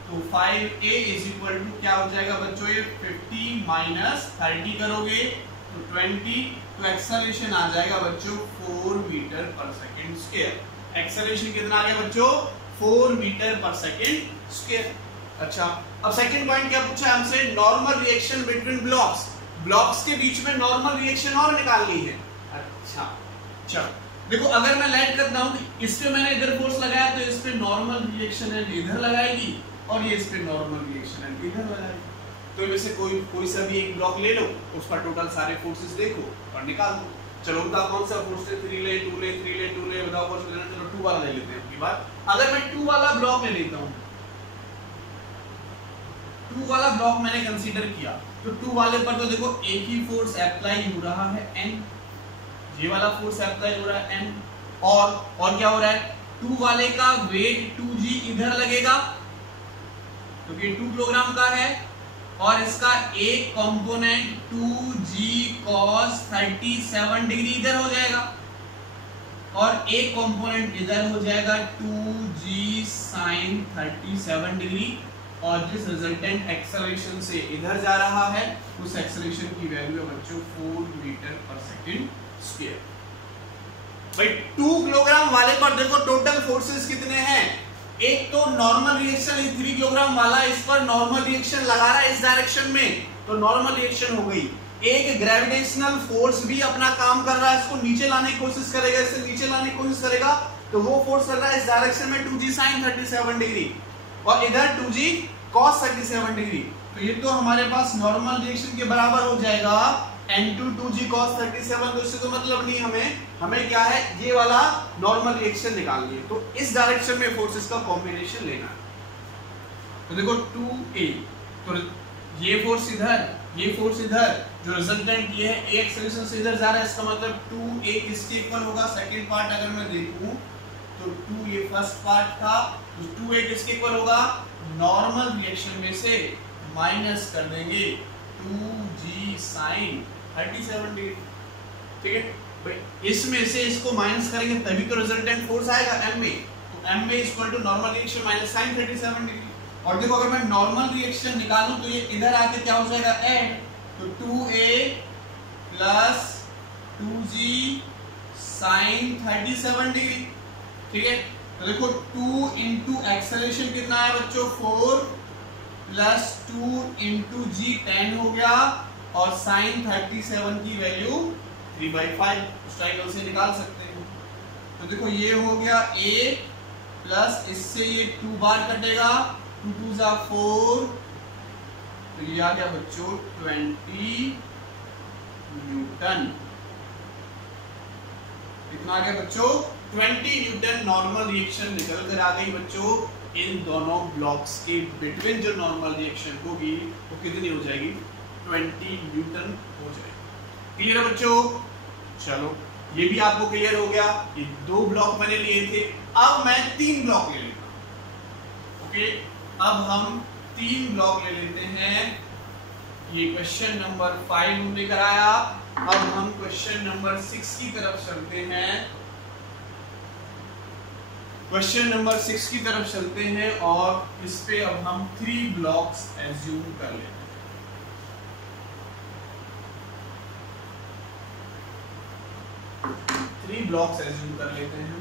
तो 5a इज इक्वल टू क्या हो जाएगा बच्चों, ये 50 माइनस 30 करोगे तो 20, तो एक्सेलरेशन आ जाएगा बच्चों 4 मीटर पर सेकेंड स्क्वायर। एक्सेलरेशन कितना आ गया बच्चों, 4 मीटर पर सेकेंड स्क्वायर। अच्छा, अब सेकंड पॉइंट क्या पूछा है हमसे, normal reaction between blocks, blocks के बीच में नॉर्मल रिएक्शन और निकालनी है। अच्छा चलो देखो, अगर मैं लेट करता हूं, इस पे मैंने इधर फोर्स लगाया तो इस पे नॉर्मल रिएक्शन है इधर लगाएगी, और ये इस पे नॉर्मल रिएक्शन है इधर लगाएगी। तो इनमें से कोई सा भी एक ब्लॉक ले लो, उसका टोटल सारे फोर्सेस देखो और निकाल दो। चलो बताओ कौन सा फोर्स है, 3 ले 2 ले 3 ले 2 ले, बताओ कौन सा लेना। चलो 2 वाला ले लेते हैं अपनी बात। अगर मैं 2 वाला ब्लॉक ले लेता हूं, 2 वाला ब्लॉक मैंने कंसीडर किया, तो 2 वाले पर तो देखो एक ही फोर्स अप्लाई हो रहा है n, ये वाला फोर्स अप्लाई हो रहा है n, और क्या हो रहा है, 2 वाले का वेट 2g इधर लगेगा क्योंकि 2 किलोग्राम का है, और इसका एक कंपोनेंट 2g cos 37 डिग्री इधर हो जाएगा, और एक कंपोनेंट इधर हो जाएगा 2g sin 37 डिग्री, और जिस रिजल्टेंट एक्सेलरेशन से इधर जा रहा है उस एक्सेलरेशन की वैल्यू है बच्चों 4 मीटर पर सेकेंड स्क्वायर। भाई 2 किलोग्राम वाले पर देखो टोटल फोर्सेस कितने हैं, एक तो नॉर्मल रिएक्शन 3 किलोग्राम वाला इस पर नॉर्मल रिएक्शन लगा रहा है इस डायरेक्शन में, तो नॉर्मल रिएक्शन हो गई। एक ग्रेविटेशनल फोर्स भी अपना काम कर रहा है, इसको नीचे लाने की कोशिश करेगा, इससे नीचे लाने की कोशिश करेगा, तो वो फोर्स चल रहा है इस डायरेक्शन में 2g sin 37 डिग्री, और इधर 2g cos 37 डिग्री। तो ये तो हमारे पास नॉर्मल रिएक्शन के बराबर हो जाएगा n2 2g cos 37। तो इससे तो मतलब नहीं, हमें क्या है, ये वाला नॉर्मल रिएक्शन निकालनी है, तो इस डायरेक्शन में फोर्सेस का कॉम्बिनेशन लेना है। तो देखो 2a, तो ये फोर्स इधर, ये फोर्स इधर, जो रिजल्टेंट ये है a एक्सेलरेशन से इधर जा रहा है, इसका मतलब 2a किसके इक्वल होगा, सेकंड पार्ट अगर मैं देखूं तो 2 ये फर्स्ट पार्ट था, तो 2a किसके इक्वल होगा, नॉर्मल रिएक्शन में से माइनस कर देंगे 2g sin 37 डिग्री, ठीक है भाई। इसमें से इसको माइनस करेंगे तभी तो रिजल्टेंट फोर्स आएगा m में, तो m में equal to normal reaction minus sin 37 degree. और देखो अगर मैं नॉर्मल रिएक्शन निकालूं तो ये इधर आके क्या हो जाएगा ऐड, तो 2a plus 2g sin 37 degree, ठीक है। तो देखो 2 इंटू एक्सेलरेशन कितना है बच्चों 4 प्लस 2 इंटू जी 10 हो गया, और sin 37 की वैल्यू 3/5 उस ट्रायंगल से निकाल सकते हैं। तो देखो ये हो गया a प्लस इससे ये 2 बार कटेगा, 2 2 जा 4, तो ये आ गया बच्चों 20 न्यूटन। कितना आ गया बच्चों 20 न्यूटन नॉर्मल रिएक्शन निकल कर आ गई बच्चों। इन दोनों ब्लॉक्स के बिटवीन जो नॉर्मल रिएक्शन होगी वो कितनी हो जाएगी 20 न्यूटन हो जाएगी। क्लियर है बच्चों, चलो ये भी आपको क्लियर हो गया। ये 2 ब्लॉक मैंने लिए थे, अब मैं 3 ब्लॉक ले लेता हूं। ओके, अब हम 3 ब्लॉक ले लेते हैं। ये क्वेश्चन नंबर 5 हमने कराया। अब हम क्वेश्चन नंबर 6 की तरफ चलते हैं। क्वेश्चन नंबर 6 की तरफ चलते हैं और इस पे अब हम 3 ब्लॉक्स एज्यूम कर लेते हैं। 3 ब्लॉक्स एज्यूम कर लेते हैं।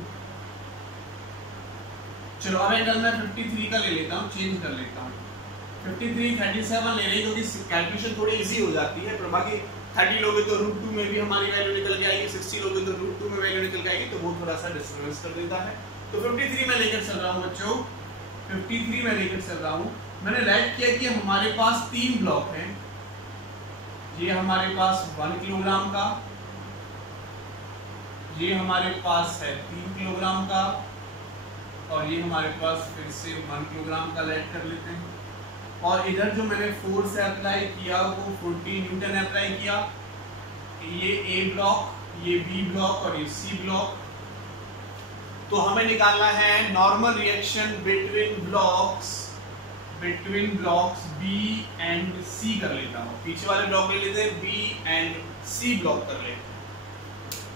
चलो अब एंगल मैं 53 का ले लेता हूँ, चेंज कर लेता हूँ। 53, 37 ले रहे क्योंकि कैलकुलेशन थोड़ी इजी हो जाती है। पर बाकी 30 लोगे तो √2 में भी हमारी वैल्यू निकल के आएगी, 60 लोगे तो √2 में वैल्यू निकल के आएगी, तो वो थोड़ा सा डिस्टर्बेंस कर देता है। तो 53 में लेकर चल रहा हूँ बच्चों, 53 में लेकर चल रहा हूँ। मैंने राइट किया कि हमारे पास 3 ब्लॉक हैं। ये हमारे पास 1 किलोग्राम का, ये हमारे पास है 3 किलोग्राम का, और ये हमारे पास फिर से 1 किलोग्राम का ऐड कर लेते हैं। और इधर जो मैंने फोर्स अप्लाई किया वो 40 न्यूटन अप्लाई किया। ये ए ब्लॉक, ये बी ब्लॉक और ये सी ब्लॉक। तो हमें निकालना है normal reaction between blocks B and C कर लेता हूँ। पीछे वाले ब्लॉक ले लेते हैं, बी एंड सी ब्लॉक कर लेते हैं।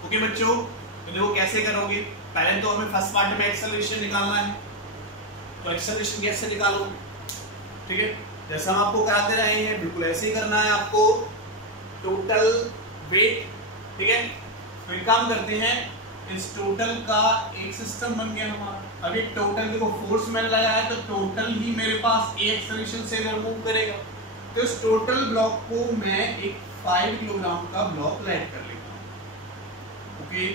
ओके बच्चों, तो देखो कैसे करोगे। पहले तो हमें फर्स्ट पार्ट में एक्सेलरेशन निकालना है। तो एक्सेलरेशन कैसे निकालोगे, ठीक है, जैसा हम आपको कराते रहे हैं बिल्कुल ऐसे ही करना है आपको। टोटल वेट, ठीक है। तो एक काम करते हैं, इस टोटल का एक सिस्टम बन गया हमारा। अब एक टोटल देखो फोर्स मैंने लगाया है तो टोटल ही मेरे पास ए एक्सेलरेशन से मूव करेगा। तो इस टोटल ब्लॉक को मैं एक 5 किलोग्राम का ब्लॉक ऐड कर लेता हूँ। ओके,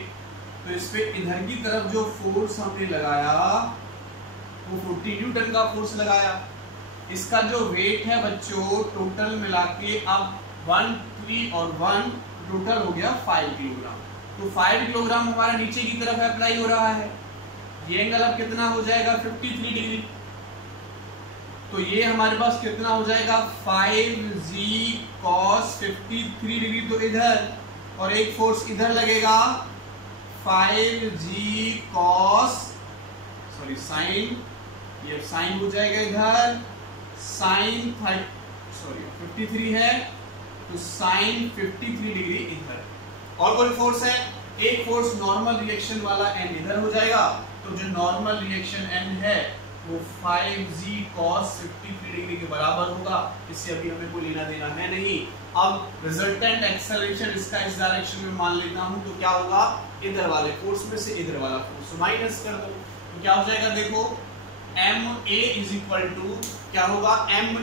तो इस पे इधर की तरफ जो फोर्स हमने लगाया वो 40 न्यूटन का फोर्स लगाया। इसका जो वेट है बच्चों टोटल मिला के अब 1, 3 और 1 टोटल हो गया 5 किलोग्राम। तो 5 किलोग्राम हमारा नीचे की तरफ अप्लाई हो रहा है। ये एंगल अब कितना हो जाएगा 53 डिग्री। तो ये हमारे पास कितना हो जाएगा 5g cos 53 डिग्री। तो इधर और एक फोर्स इधर लगेगा 5g cos साइन, ये साइन हो जाएगा इधर साइन 53 है तो साइन 53 डिग्री इधर। और कोई फोर्स है, एक फोर्स नॉर्मल रिएक्शन वाला एंड इधर हो जाएगा। तो जो नॉर्मल रिएक्शन एंड है वो 5g cos 53 डिग्री के बराबर होगा। इससे अभी हमें कोई लेना देना है नहीं। अब रिजल्टेंट एक्सेलरेशन इसका इस डायरेक्शन में मान लेता हूं तो क्या होगा, इधर वाले फोर्स में से इधर वाला फोर्स माइनस कर दो तो क्या हो जाएगा, देखो ma इज इक्वल टू क्या होगा ma।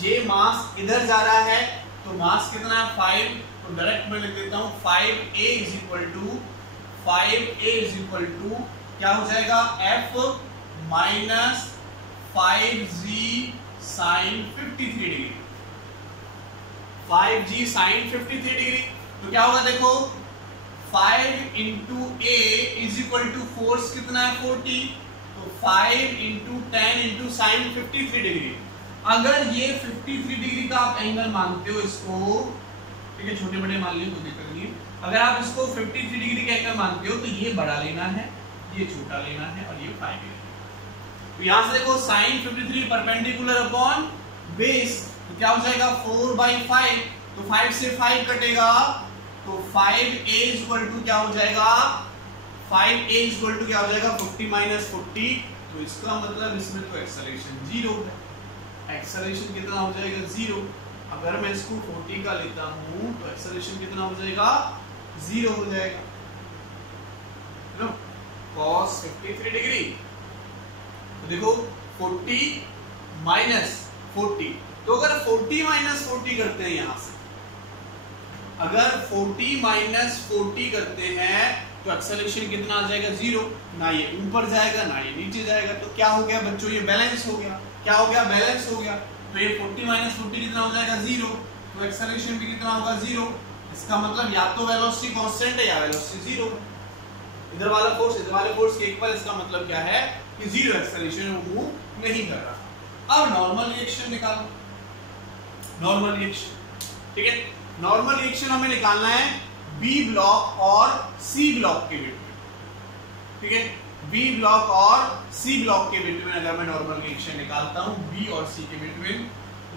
ये मास इधर जा रहा है तो मास कितना है 5, तो डायरेक्ट मैं लिख देता हूं 5a इज इक्वल टू क्या हो जाएगा f minus 5g sine 53 degree. 5g sine 53 degree तो क्या होगा, देखो 5 into a is equal to force कितना है 40, तो 5 इंटू 10 इंटू साइन 53 डिग्री। अगर ये 53 डिग्री का आप एंगल मानते हो इसको, ठीक है, छोटे बड़े मान लीजिए कोई दिक्कत नहीं। अगर आप इसको 53 डिग्री का एंगल मानते हो तो ये बड़ा लेना है, ये छोटा लेना है और ये 5 लेना है। तो यहां से देखो साइन 53 परपेंडिकुलर अपॉन बेस, तो क्या हो जाएगा 4/5, तो 5 से 5 कटेगा तो 5a इक्वल टू क्या हो जाएगा, 5a इक्वल टू क्या हो जाएगा 40 माइनस 40। तो इसका मतलब इसमें तो एक्सेलरेशन 0 है। एक्सेलरेशन कितना हो जाएगा 0। अगर मैं इसको 40 का लेता हूं तो एक्सेलरेशन कितना हो जाएगा 0 हो जाएगा। नो cos 53 डिग्री, तो देखो 40 माइनस 40, तो अगर 40 माइनस 40 करते हैं यहां से, अगर 40 माइनस 40 करते हैं तो एक्सेलरेशन कितना आ जाएगा 0। ना ये ऊपर जाएगा ना ये नीचे जाएगा। तो क्या हो गया बच्चों, ये बैलेंस हो गया। क्या हो गया, बैलेंस हो गया। तो ये 40 माइनस 40 कितना हो जाएगा 0, तो एक्सेलरेशन भी कितना होगा 0। इसका मतलब या तो वेलोसिटी कांस्टेंट है या वेलोसिटी 0 है। इधर वाला फोर्स के इक्वल, इसका मतलब क्या है कि 0 एक्सेलरेशन मूव नहीं कर रहा। अब नॉर्मल रिएक्शन निकालो, नॉर्मल रिएक्शन, ठीक है। नॉर्मल रिएक्शन हमें निकालना है बी ब्लॉक और सी ब्लॉक के बीच में, ठीक है। बी ब्लॉक और सी ब्लॉक के बिटवीन अगर मैं नॉर्मल रिएक्शन निकालता हूं, बी और सी के बिटवीन,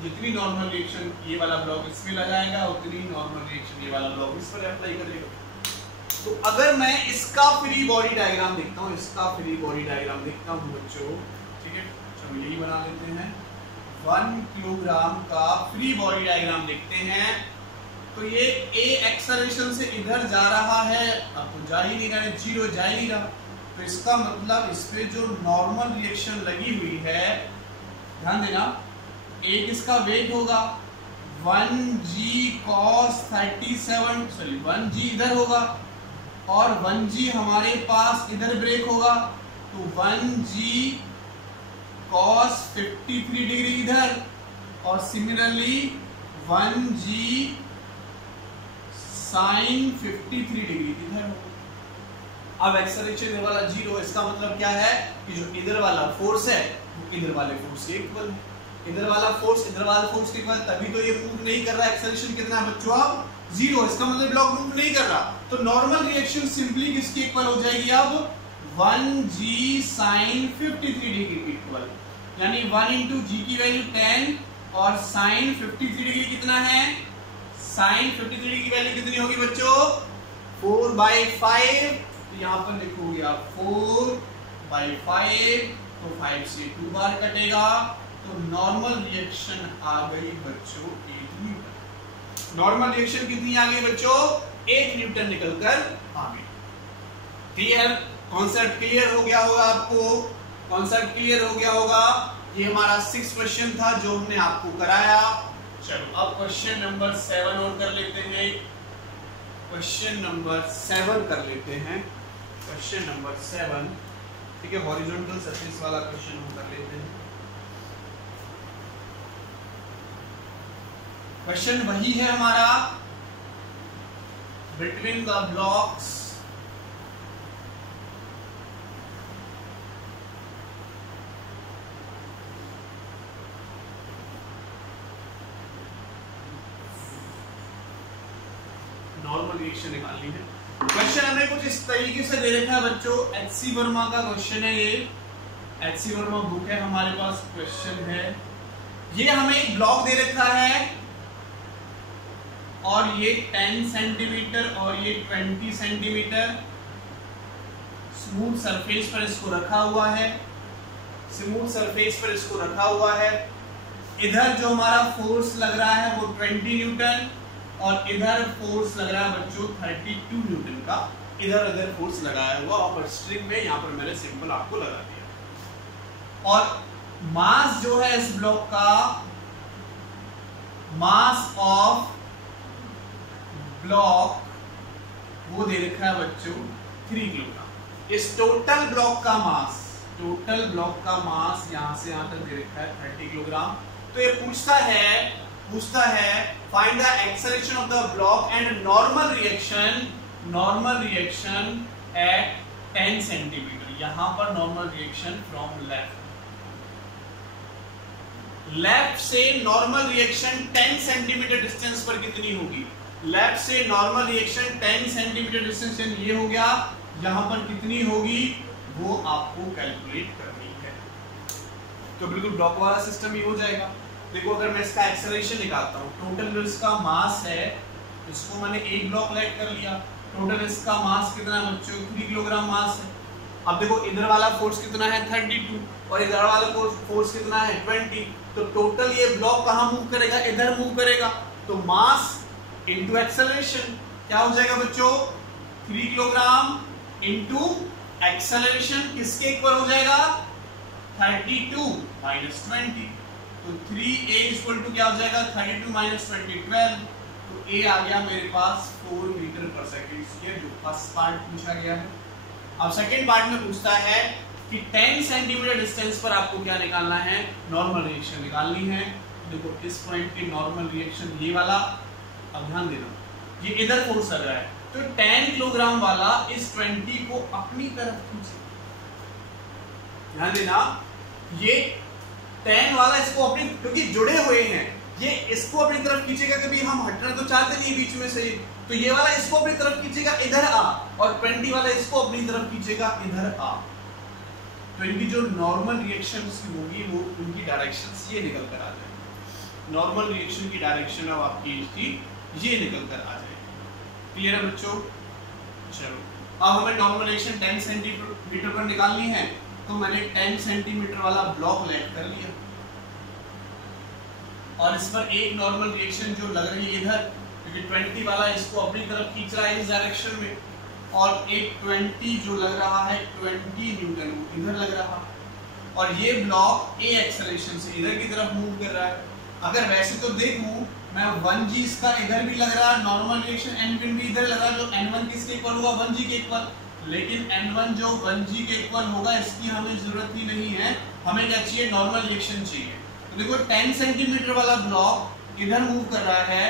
जितनी नॉर्मल रिएक्शन ये वाला ब्लॉक इसमें लगाएगा उतनी नॉर्मल रिएक्शन ये वाला ब्लॉक इस पर अप्लाई करेगा। तो अगर मैं इसका फ्री बॉडी डायग्राम देखता हूं, इसका फ्री बॉडी डायग्राम देखता हूं बच्चों, ठीक है, चलो यही बना लेते हैं। 1 किलोग्राम का फ्री बॉडी डायग्राम देखते हैं। तो ये ए एक्सेलरेशन से इधर जा रहा है, अब तो जा ही नहीं रहा है, जीरो जा ही नहीं रहा, तो इसका मतलब इस पे जो नॉर्मल रिएक्शन लगी हुई है, ध्यान देना, एक इसका वेग होगा 1g cos 37, सॉरी 1g इधर होगा और 1g हमारे पास इधर ब्रेक होगा, तो 1g cos 53 डिग्री इधर और सिमिलरली 1g sin 53 डिग्री इधर होगा। अब एक्सेलरेशन इधर वाला जीरो, इसका मतलब क्या है कि जो इधर वाला फोर्स है वो इधर वाले फोर्स के इक्वल है, इधर वाला फोर्स इधर वाला फोर्स के इक्वल, तभी तो ये मूव नहीं कर रहा। एक्सेलरेशन कितना है बच्चों, अब जीरो, इसका मतलब ब्लॉक मूव नहीं कर रहा। तो नॉर्मल रिएक्शन सिंपली किसके इक्वल हो जाएगी, अब 1g sin 53 डिग्री की इक्वल, यानी 1 into g की वैल्यू 10 और sin 53 डिग्री कितना है, sin 53 डिग्री की वैल्यू कितनी होगी बच्चों, 4/5, तो यहां पर लिखोगे आप 4/5, तो 5 से 2 बार कटेगा, तो नॉर्मल रिएक्शन आ गई बच्चों 8 न्यूटन। नॉर्मल रिएक्शन कितनी आ गई बच्चों, 8 न्यूटन निकलकर आ गई। क्लियर, कॉन्सेप्ट क्लियर हो गया होगा आपको, कॉन्सेप्ट क्लियर हो गया होगा। ये हमारा 6 क्वेश्चन था जो हमने आपको कराया। चलो अब क्वेश्चन नंबर 7 और कर लेते हैं, क्वेश्चन नंबर 7 कर लेते हैं, क्वेश्चन नंबर 7, ठीक है, हॉरिजॉन्टल सरफेस वाला क्वेश्चन हम कर लेते हैं। क्वेश्चन वही है हमारा, between the blocks normal reaction निकालनी है। क्वेश्चन हमें कुछ इस तरीके से दे रखा है बच्चों, एच.सी. वर्मा का क्वेश्चन है ये, एच.सी. वर्मा बुक है हमारे पास, क्वेश्चन है ये, हमें एक ब्लॉक दे रखा है और ये 10 सेंटीमीटर और ये 20 सेंटीमीटर स्मूथ सरफेस पर इसको रखा हुआ है, स्मूथ सरफेस पर इसको रखा हुआ है। इधर जो हमारा फोर्स लग रहा है वो 20 न्यूटन और इधर फोर्स लग रहा है बच्चों 32 न्यूटन का, इधर फोर्स लगाया हुआ और स्ट्रिंग में यहाँ पर मैंने सिंपल आपको लगा दिया। और मास जो है इस ब्लॉक का, मास ऑफ ब्लॉक वो दे रखा है बच्चों 3 किलोग्राम। इस टोटल ब्लॉक का मास, टोटल ब्लॉक का मास यहां से यहां तक दे रखा है 30 किलोग्राम। तो ये पूछता है find the acceleration of the block and normal reaction at 10 centimetre. यहां पर नॉर्मल रिएक्शन फ्रॉम लेफ्ट से नॉर्मल रिएक्शन 10 सेंटीमीटर डिस्टेंस पर कितनी होगी, लेफ्ट से नॉर्मल रिएक्शन 10 सेंटीमीटर डिस्टेंस ये हो गया, यहां पर कितनी होगी वो आपको कैलकुलेट करनी है। तो बिल्कुल ब्लॉक वाला सिस्टम ही हो जाएगा। देखो अगर मैं इसका एक्सेलरेशन निकालता हूं, टोटल जो इसका मास है इसको मैंने एक ब्लॉक लाइट कर लिया, टोटल इसका मास कितना है बच्चों 3 किलोग्राम मास है। अब देखो इधर वाला फोर्स कितना है 32 और इधर वाला फोर्स कितना है 20, तो टोटल ये ब्लॉक कहां मूव करेगा, इधर मूव करेगा। तो मास इनटू एक्सेलरेशन क्या हो जाएगा बच्चों 3 किलोग्राम इनटू एक्सेलरेशन किसके इक्वल हो जाएगा 32 माइनस 20, तो 3a इक्वल टू क्या हो जाएगा 32 माइनस 20 12, तो a आ गया मेरे पास 4 मीटर पर सेकंड। ये जो फर्स्ट पार्ट पूछा गया है। अब सेकंड पार्ट में पूछता है कि 10 सेंटीमीटर डिस्टेंस पर आपको क्या निकालना है, नॉर्मल रिएक्शन निकालनी है। देखो इस पॉइंट की नॉर्मल रिएक्शन ये वाला, अब ध्यान देना ये इधर फोर्स लग रहा है, तो 10 किलोग्राम वाला इस 20 को अपनी तरफ खींचे। ध्यान देना ये 10 वाला इसको अपनी, क्योंकि जुड़े हुए हैं, ये इसको अपनी तरफ खींचेगा, कभी हम हटना तो चाहते नहीं बीच में से, तो ये वाला इसको अपनी तरफ खींचेगा इधर आ, और 20 वाला इसको अपनी तरफ खींचेगा इधर आ। तो इनकी जो नॉर्मल रिएक्शंस होगी वो उनकी डायरेक्शंस ये निकल कर आ जाएगी। नॉर्मल रिएक्शन की डायरेक्शन अब आपकी इसकी ये निकल कर आ जाएगी। क्लियर है बच्चों? चलो अब हमें नॉर्मल रिएक्शन 10 सेंटीमीटर पर निकालनी है, तो मैंने 10 सेंटीमीटर वाला ब्लॉक लेट कर लिया और इस पर एक नॉर्मल रिएक्शन जो लग रही है इधर, क्योंकि 20 वाला इसको अपनी तरफ खींच रहा है इस डायरेक्शन में, और एक 20 जो लग रहा है 20 न्यूटन इधर लग रहा है, और ये ब्लॉक ए एक्सेलरेशन से इधर की तरफ मूव कर रहा है। अगर वैसे तो देखूं मैं 1g इसका इधर भी लग रहा है, नॉर्मल रिएक्शन n1 भी इधर लग रहा है, जो n1 किसके इक्वल होगा 1g के इक्वल, लेकिन n1 जो 1g के इक्वल होगा इसकी हमें जरूरत ही नहीं है, हमें क्या चाहिए नॉर्मल रिएक्शन चाहिए। तो देखो 10 सेंटीमीटर वाला ब्लॉक इधर मूव कर रहा है,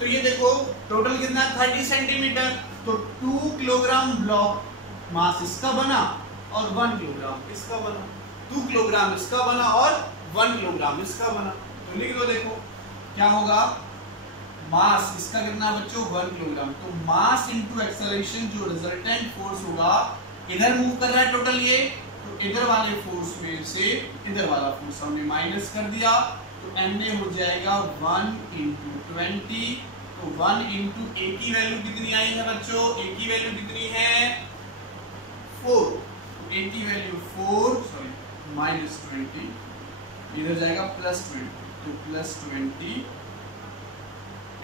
तो ये देखो टोटल कितना 30 सेंटीमीटर, तो 2 किलोग्राम ब्लॉक मास इसका बना और 1 किलोग्राम इसका बना, 2 किलोग्राम इसका बना और 1 किलोग्राम इसका बना। तो लिख दो, देखो क्या होगा, मास इसका कितना बच्चों 1 किलोग्राम, तो मास इनटू एक्सेलरेशन जो रिजल्टेंट फोर्स होगा इधर मूव कर रहा है टोटल ये, तो इधर वाले फोर्स में से इधर वाला फोर्स हमने माइनस कर दिया, तो एन हो जाएगा 1 इंटू 20, तो 1 इंटू ए की वैल्यू कितनी आई है बच्चों, ए की वैल्यू कितनी है 4, तो ए की वैल्यू 4 सॉरी माइनस 20, इधर जाएगा प्लस 20, तो प्लस 20,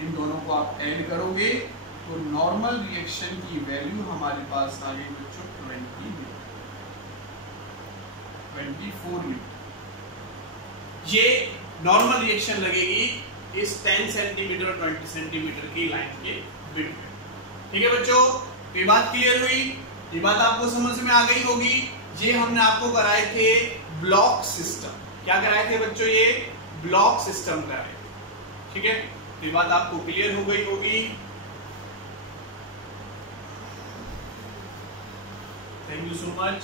इन दोनों को आप ऐड करोगे तो नॉर्मल रिएक्शन की वैल्यू हमारे पास आ गई बच्चों 24 मीटर। ये नॉर्मल रिएक्शन लगेगी इस 10 सेंटीमीटर और 20 सेंटीमीटर की लाइन के बीच में। ठीक है बच्चों, ये बात क्लियर हुई, ये बात आपको समझ में आ गई होगी। ये हमने आपको कराए थे ब्लॉक सिस्टम, क्या कराए थे बच्चों, ये ब्लॉक सिस्टम कराए, ठीक है, ये बात आपको क्लियर हो गई होगी। Thank you so much.